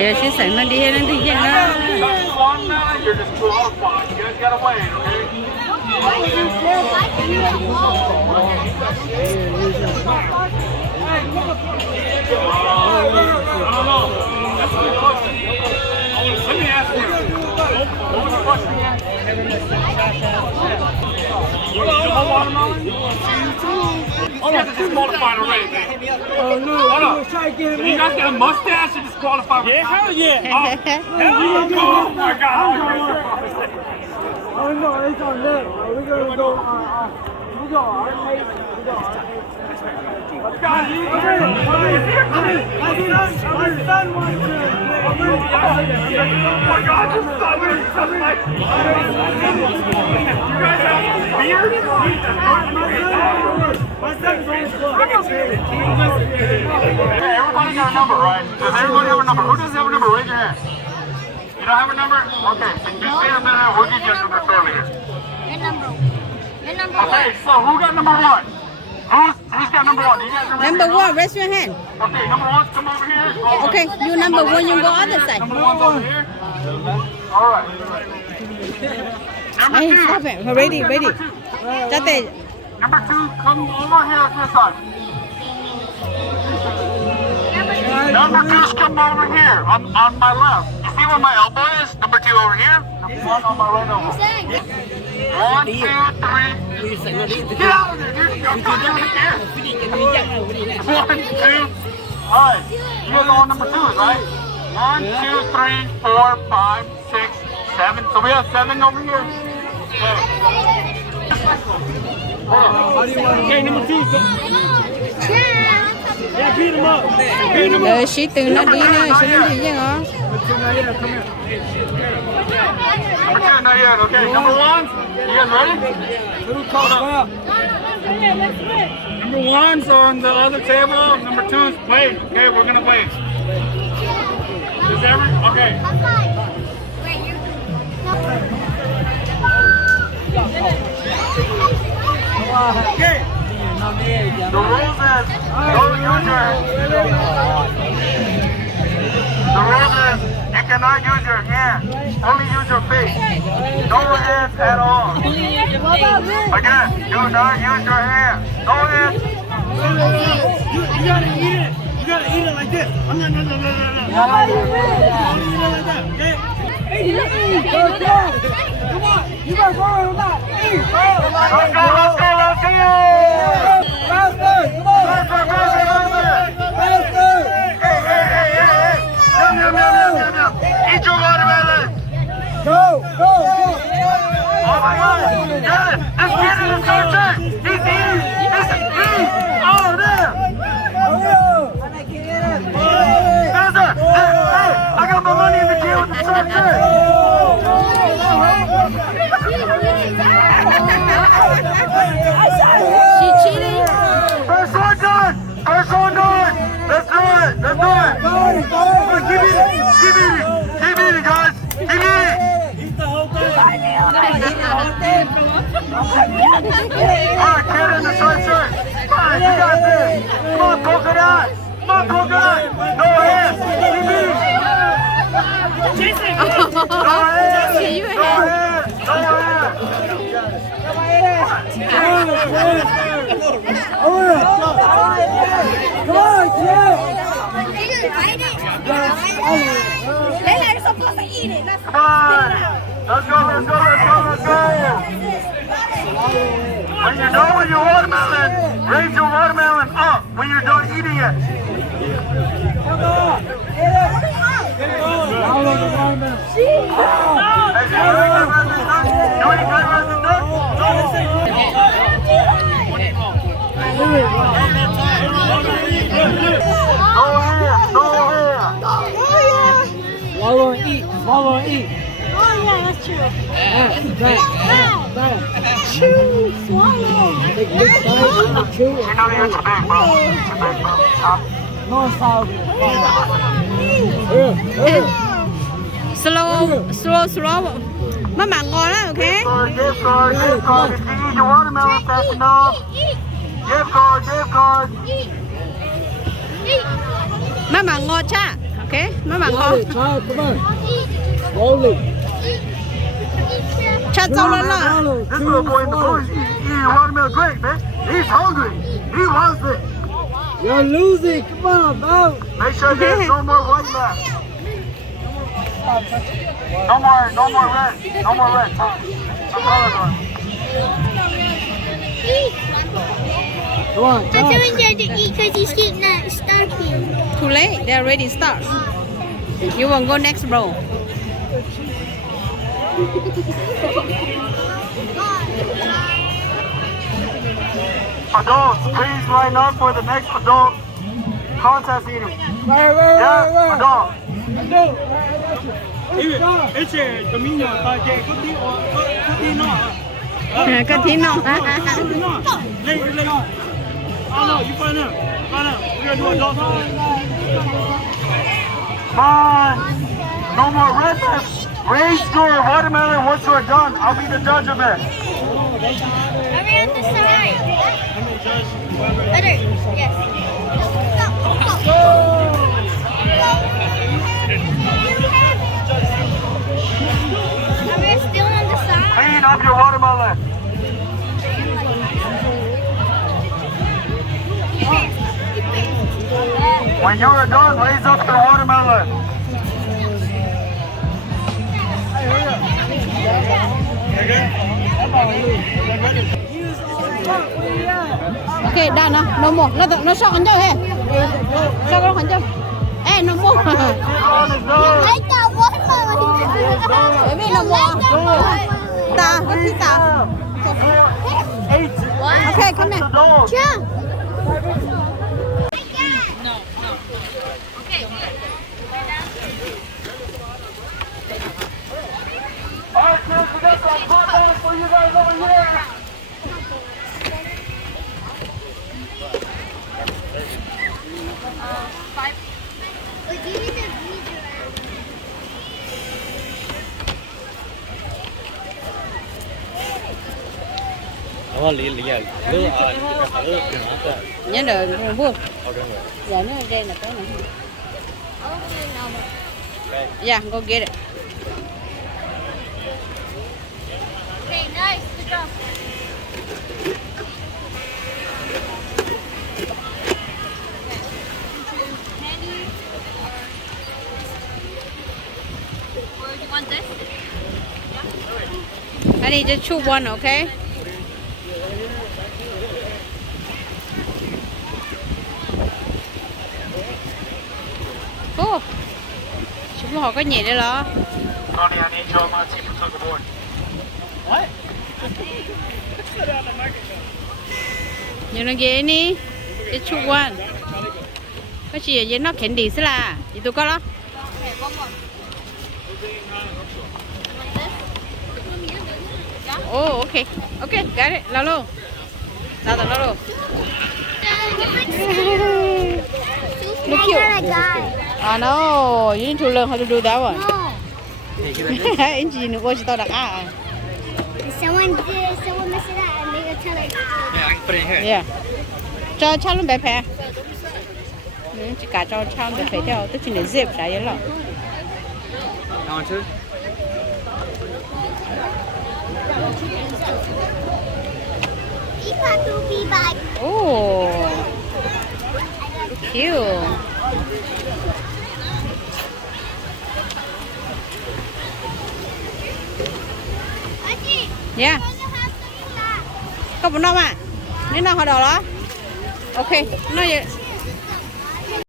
Kaya siya sa nandiyan ang diyan na. You're disqualified. You guys gotta wait, okay? Let me ask you. What was the question again? You know watermelon? You guys are disqualified already, man. Oh no, Hold up. try to get him You in. guys got a mustache and disqualified? Yeah, hell yeah. Oh my God. Oh no, it's on them. We're gonna go. We go arcade. We go arcade. God, you My son wants to. Oh my God, this is so weird. You guys have beard? My son's always Hey, everybody got a number, right? Does everybody have a number? Who doesn't have a number? Raise your hand. You don't have a number? Okay, so you stay a minute. We'll get you a number shortly here. Your number Okay, so who got number one? Who's got number one? You guys remember? Number one, raise your hand. Okay, number one's come over here. Okay, you number one, you go other side. Number one's over here. All right. Number Hey, two. stop it. Ready, ready. Number two. Tate. Number two, come over here to this side. Number two's come over here on my left. You see where my elbow is? Number two over here. Number one on my right elbow. 1, 2, 3. Get out of there, dude. You're coming here. 1, 2. All right. You guys all number two, right? 1, 2, 3, 4, 5, 6, 7. So we have 7 over here. Okay, number two. Yeah, beat him up. Beat him up. Rồi, sĩ từ nó đi nữa, sĩ nó đi chứ hả? Number two, not yet. Okay, number one. You guys ready? Hold up. Number one's on the other table. Number two's wait. Okay, we're gonna wait. Is okay. Okay. The rules is don't use your. The rules is you cannot use your hand. Only use your face. No hands at all. Again, do not use your hands. No hands. You gotta eat it. You gotta eat it like this. No. You gotta eat it like that. Okay. Come on. You guys worry about it. Let's go. Faster. Come on. Faster. Hey. Yum. Eat your watermelon. Go. Oh my God. Good. This kid is a torture. He's eating. Oh, there. Faster. Hey, I got my money in the kid with the torture. She cheating? First one done. Let's do it. Keep eating, guys. Keep eating. Eat the whole thing. All right, kid in the sweatshirt. Come on, you got this. Come on, coconut. No hands. Keep eating. Jason! No hands. See you No ahead. hands. No hands. Come on, kid. They're supposed to eat it. Come on. Let's go. When you're done with your watermelon, raise your watermelon up when you're done eating it. Come on. Get it on. Swallow and eat. Oh yeah, that's true. Chew, swallow. Chew. You know you're too big, bro. Too big, bro. No, it's foul. Slow. Má mặn ngon á, ok? Gift card. If you eat your watermelon fast enough. Gift card. Má mặn ngon cha. Okay, mấy bạn ngon. Slowly, child, come on. Slowly. Cho cháu lên là. This little boy in the blue, he's eating watermelon grape, man. He's hungry. He wants it. You're losing. Come on, bro. Make sure there's no more white left. No more red. No more red. I'm color on. Come on, I'm child. telling you to eat because he's getting that starving. Too late, they already start. You will go next, bro. Adults, please line up for the next adult contest eating. Yeah, adult. Ese dominio está que continúa. Cái thím nào? Oh no, you find out. Find out. We're gonna do adult. Come on. No more red left. Raise your watermelon once you're done. I'll be the judge of it. Are we on the side? Better. Yes. Go. Are we still on the side? Clean up your watermelon. When you are done, raise up your watermelon. Okay, done nó. No more. Nó sót anh chơi he. Sót nó anh chơi. Eh, no more. Done is done. I got watermelon. Baby, no more. Ta, cái gì ta? 8. Okay, come here. Adults. Jump. Alright, kids, we got some hot dogs for you guys over here. Nhớ đời không vuông. Dạ nó đây là cái này. Yeah, go get it. Okay, nice. Good job. Or do you want this? I need to choose one, okay? Oh, chúng họ có nhẹ đấy đó. Tony, I need you on my team to take a board. Nhưng nó ghế ní, cái choose one. Có chỉ là nó kén đi xí là, thì tôi có đó. Okay, one more. Oh, okay, okay, got it. Lao lô, lao lô. Look cute. I know. You need to learn how to do that one. No. Anh chị nữa, chị tao đặt à? Someone messed it up and they tell it. Yeah, I can put it in here. Yeah. Cho cháu luôn bé phè. Chỉ cả cho cháu bé phè theo, tức chỉ để zip ra vậy lọ. I want to. Oh, cute. Yeah. Có bốn năm à? Nên nào họ đỏ đó. Ok, nó vậy.